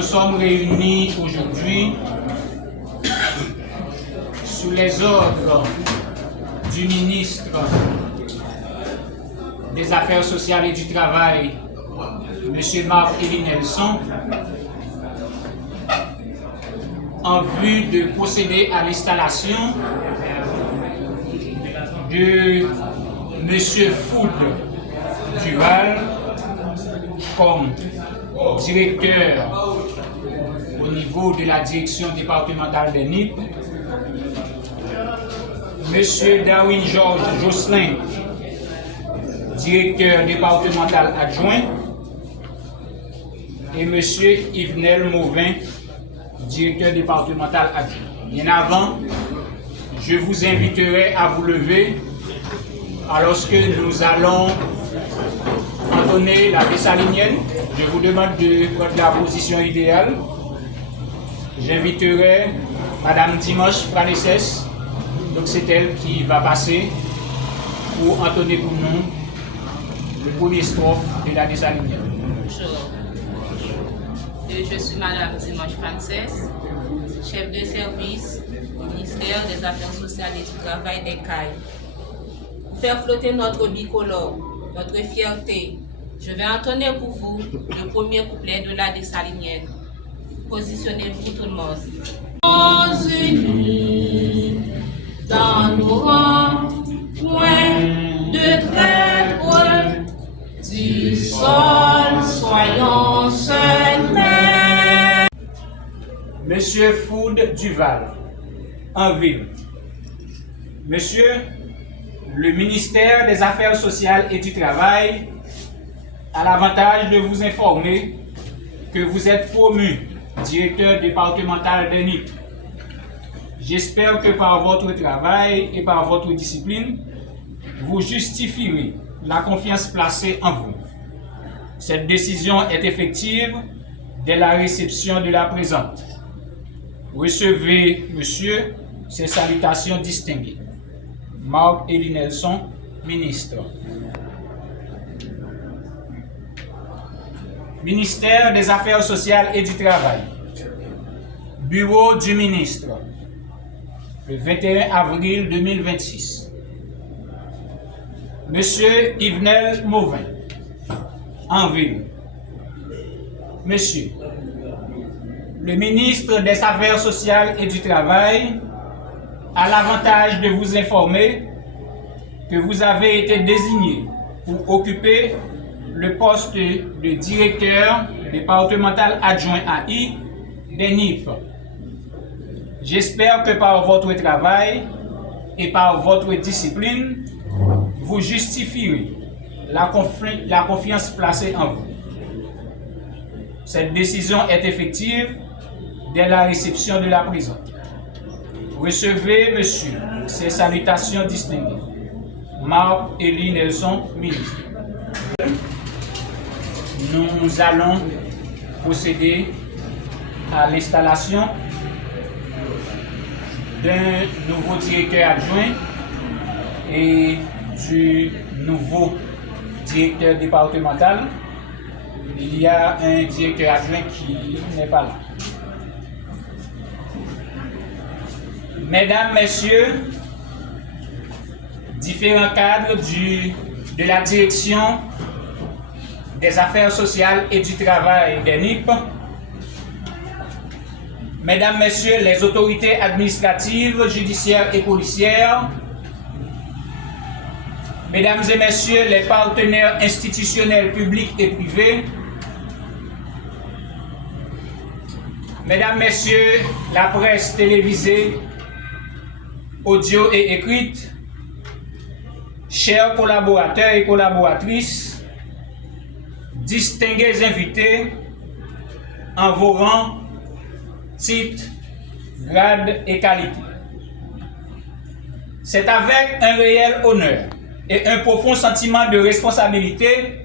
nous sommes réunis aujourd'hui sous les ordres du ministre des Affaires sociales et du Travail, M. Marc-Élie Nelson, en vue de procéder à l'installation de M. Foud Duval comme directeur au niveau de la direction départementale des NIP, M. Darwin Georges Josselin, directeur départemental adjoint, et M. Yvenel Mauvin, directeur départemental adjoint. Bien avant, je vous inviterai à vous lever alors que nous allons entonner la dessalinienne. Je vous demande de prendre la position idéale. J'inviterai Madame Dimanche Franesses, donc c'est elle qui va passer pour entonner pour nous le premier strophe de la dessalinienne. Bonjour. Je suis Madame Dimanche Franesses, chef de service au ministère des Affaires sociales et du Travail des CAI. Pour faire flotter notre bicolore, notre fierté, je vais entonner pour vous le premier couplet de la dessalinienne. Positionnez-vous tout le monde. Unis dans nos rangs, point de traître, du sol, soyons seuls. Monsieur Foud Duval, en ville. Monsieur, le ministère des Affaires sociales et du Travail a l'avantage de vous informer que vous êtes promu directeur départemental des NIP. J'espère que par votre travail et par votre discipline, vous justifierez la confiance placée en vous. Cette décision est effective dès la réception de la présente. Recevez, monsieur, ces salutations distinguées. Marc-Élie Nelson, ministre. Ministère des Affaires sociales et du Travail. Bureau du ministre. Le 21 avril 2026. Monsieur Yvenel Mauvin. En ville. Monsieur, le ministre des Affaires sociales et du Travail a l'avantage de vous informer que vous avez été désigné pour occuper le poste de directeur départemental adjoint AI des NIP. J'espère que par votre travail et par votre discipline, vous justifierez la confiance placée en vous. Cette décision est effective dès la réception de la présente. Recevez, monsieur, ces salutations distinguées. Marc-Élie Nelson, ministre. Nous allons procéder à l'installation d'un nouveau directeur adjoint et du nouveau directeur départemental. Il y a un directeur adjoint qui n'est pas là. Mesdames, Messieurs, différents cadres de la direction des Affaires sociales et du Travail des NIP, Mesdames, Messieurs, les autorités administratives, judiciaires et policières, Mesdames et Messieurs, les partenaires institutionnels publics et privés, Mesdames, Messieurs, la presse télévisée, audio et écrite, chers collaborateurs et collaboratrices, distingués invités, en vos rangs, titres, grades et qualités. C'est avec un réel honneur et un profond sentiment de responsabilité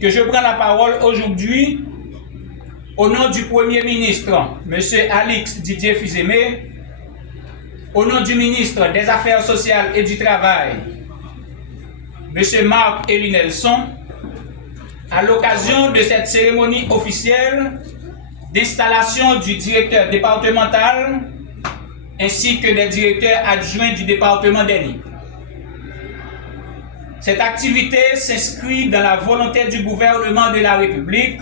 que je prends la parole aujourd'hui au nom du Premier ministre, M. Alix Didier Fils-Aimé, au nom du ministre des Affaires sociales et du Travail, M. Marc-Élie Nelson, à l'occasion de cette cérémonie officielle d'installation du directeur départemental ainsi que des directeurs adjoints du département des Nippes. Cette activité s'inscrit dans la volonté du gouvernement de la République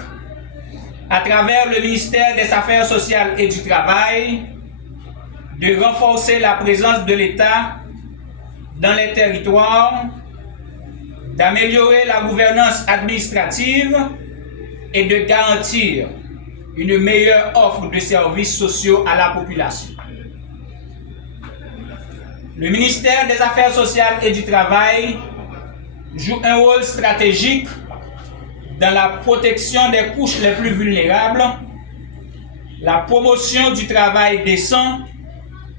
à travers le ministère des Affaires sociales et du Travail de renforcer la présence de l'État dans les territoires, d'améliorer la gouvernance administrative et de garantir une meilleure offre de services sociaux à la population. Le ministère des Affaires sociales et du Travail joue un rôle stratégique dans la protection des couches les plus vulnérables, la promotion du travail décent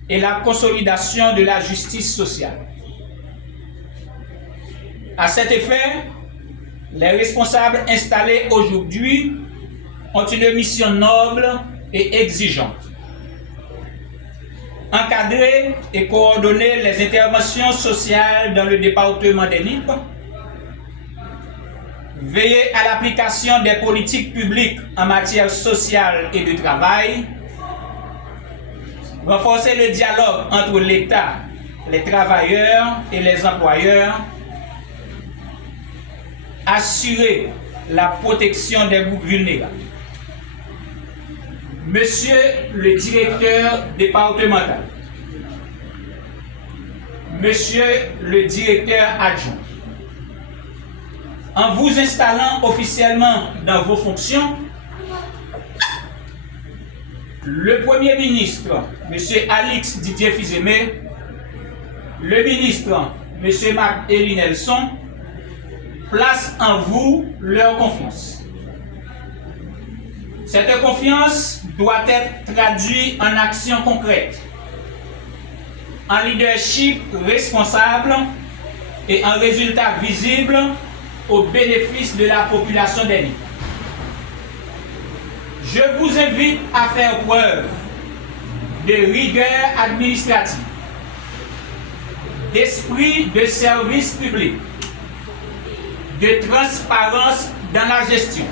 et la consolidation de la justice sociale. À cet effet, les responsables installés aujourd'hui ont une mission noble et exigeante. Encadrer et coordonner les interventions sociales dans le département des Nippes, veiller à l'application des politiques publiques en matière sociale et de travail, renforcer le dialogue entre l'État, les travailleurs et les employeurs, assurer la protection des groupes vulnérables. Monsieur le directeur départemental, Monsieur le directeur adjoint, en vous installant officiellement dans vos fonctions, le Premier ministre, M. Alix Didier Fils-Aimé, le ministre, M. Marc-Élie Nelson, placent en vous leur confiance. Cette confiance doit être traduite en actions concrètes, en leadership responsable et en résultats visibles au bénéfice de la population des Nippes. Je vous invite à faire preuve de rigueur administrative, d'esprit de service public, de transparence dans la gestion,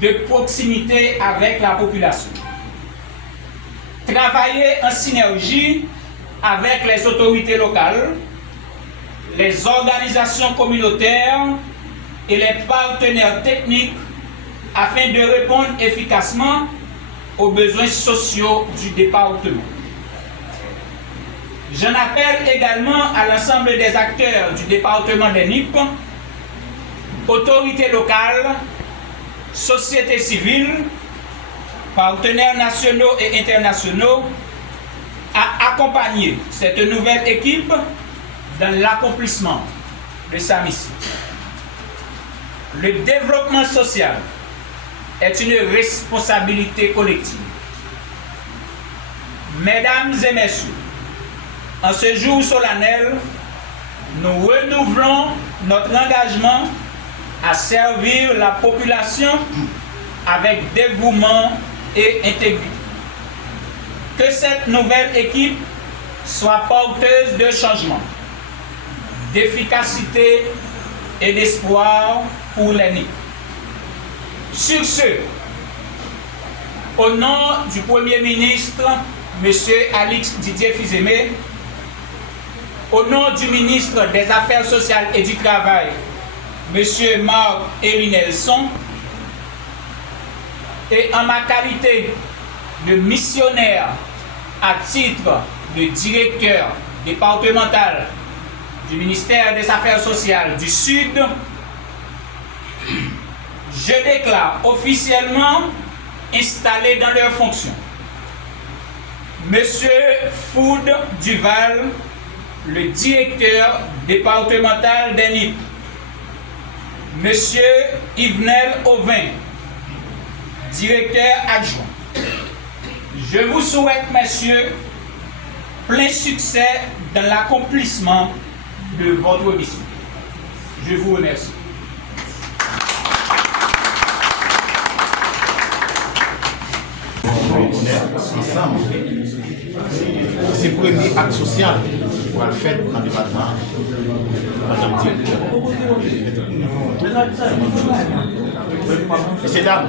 de proximité avec la population. Travailler en synergie avec les autorités locales, les organisations communautaires et les partenaires techniques afin de répondre efficacement aux besoins sociaux du département. J'en appelle également à l'ensemble des acteurs du département des Nippes, autorités locales, société civile, partenaires nationaux et internationaux, à accompagner cette nouvelle équipe dans l'accomplissement de sa mission. Le développement social est une responsabilité collective. Mesdames et messieurs, en ce jour solennel, nous renouvelons notre engagement à servir la population avec dévouement et intégrité. Que cette nouvelle équipe soit porteuse de changement, d'efficacité et d'espoir pour les Nippes. Sur ce, au nom du Premier ministre, M. Alix Didier Fils-Aimé, au nom du ministre des Affaires sociales et du Travail, M. Marc-Élie Nelson, et en ma qualité de missionnaire à titre de directeur départemental du ministère des Affaires sociales du Sud, je déclare officiellement installé dans leurs fonctions Monsieur Foud Duval, le directeur départemental des Nippes, Monsieur Yvenel Auvin, directeur adjoint. Je vous souhaite, messieurs, plein succès dans l'accomplissement de votre mission. Je vous remercie. Ensemble, c'est le premier acte social pour le faire dans le département. Madame directeur. Messieurs, dames,